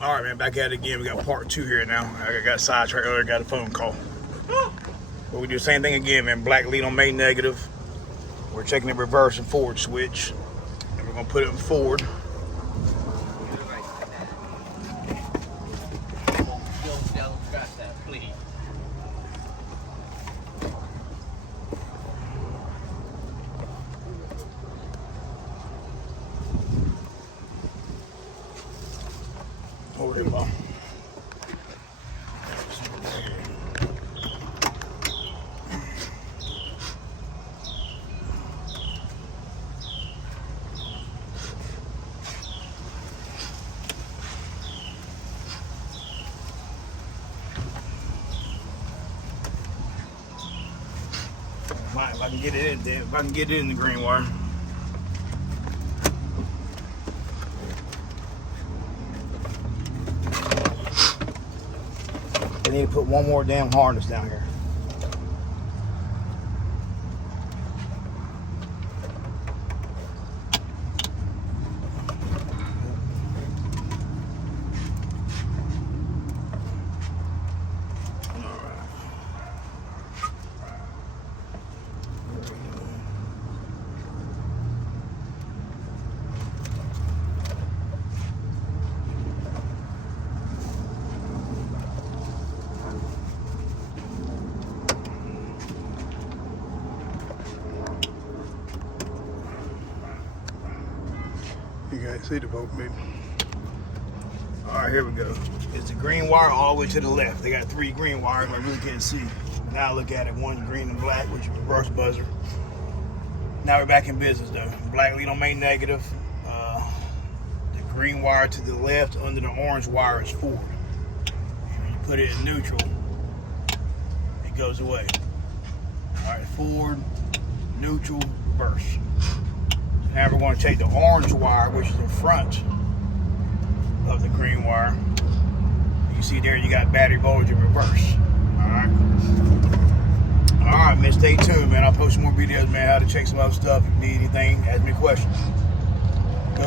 All right, man, back at it again. We got part 2 here now. I got sidetracked earlier, got a phone call. But we do the same thing again, man. Black lead on main negative. We're checking the reverse and forward switch. And we're gonna put it in forward. Hold it long. If I can get it in there, if I can get it in the green wire. I need to put one more damn harness down here. You guys see the boat, maybe? All right, here we go. It's the green wire all the way to the left. They got 3 green wires, I really can't see. Now look at it, 1 green and black, which is reverse buzzer. Now we're back in business though. Black lead on main negative. The green wire to the left under the orange wire is forward. When you put it in neutral, it goes away. All right, forward, neutral, reverse. Now we're going to take the orange wire, which is in front of the green wire. You see there, you got battery voltage in reverse. All right, man, stay tuned, man. I'll post some more videos, man, how to check some other stuff. If you need anything, ask me questions.